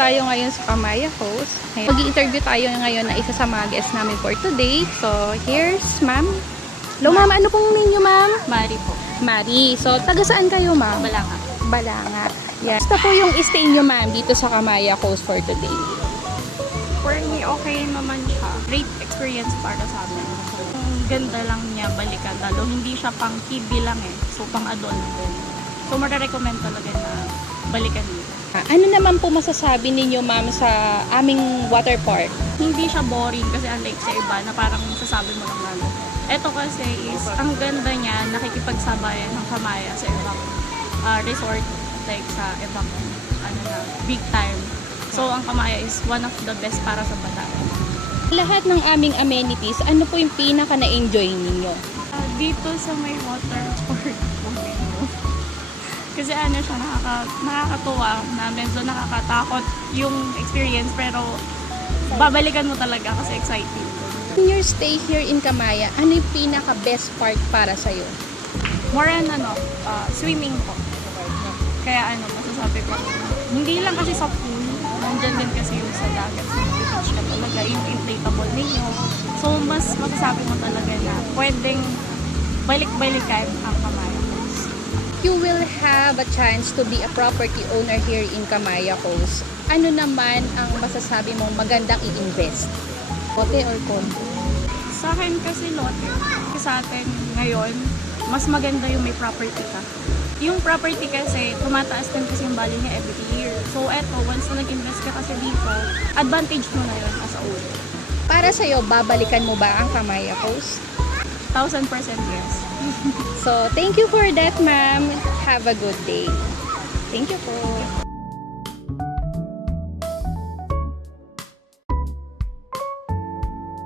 tayo ngayon sa Kamaya Host. Mag-i-interview tayo ngayon na isa sa mga guests namin for today. So, here's ma'am. Hello ma'am, ano pong name niyo ma'am? Mari po. Mari. So, taga saan kayo ma'am? Balanga. Balanga. Yes. Basta po yung stay niyo ma'am dito sa Kamaya Host for today. For me, okay naman siya. Great experience para sa amin. Ang ganda lang niya balikan. Lalo hindi siya pang kibi lang eh. So, pang adult din. So, mara-recommend talaga na balikan dito. Ano naman po masasabi ninyo ma'am sa aming water park? Hindi siya boring kasi unlike sa iba na parang sasabi mo lang lalo. Ito kasi is, ang ganda niya, nakikipagsabayan ng Kamaya sa ibang resort, like sa ibang big time. So, ang Kamaya is one of the best para sa Bataan. Lahat ng aming amenities, ano po yung pinaka na-enjoy ninyo? Dito sa may water park kasi ano siya, nakakatuwa na medyo nakakatakot yung experience pero babalikan mo talaga kasi exciting. In your stay here in Kamaya, ano yung pinaka best part para sa'yo? More on swimming po. Kaya masasabi ko, hindi lang kasi sa pool, nandyan din kasi yung sa dagat, sa beach ka talaga, yung inflatable ninyo. So, mas masasabi mo talaga na pwedeng balik-balikan ang Kamaya. You will have a chance to be a property owner here in Kamaya Coast. Ano naman ang masasabi mong magandang i-invest? Lote or condo? Sa akin kasi lote. Sa atin ngayon, mas maganda yung may property ka. Yung property kasi, tumataas din kasi yung value niya every year. So eto, once na nag-invest ka kasi dito, advantage mo na yun as a owner. Para sa'yo, babalikan mo ba ang Kamaya Coast? 1000% yes. So, thank you for that, ma'am. Have a good day. Thank you po.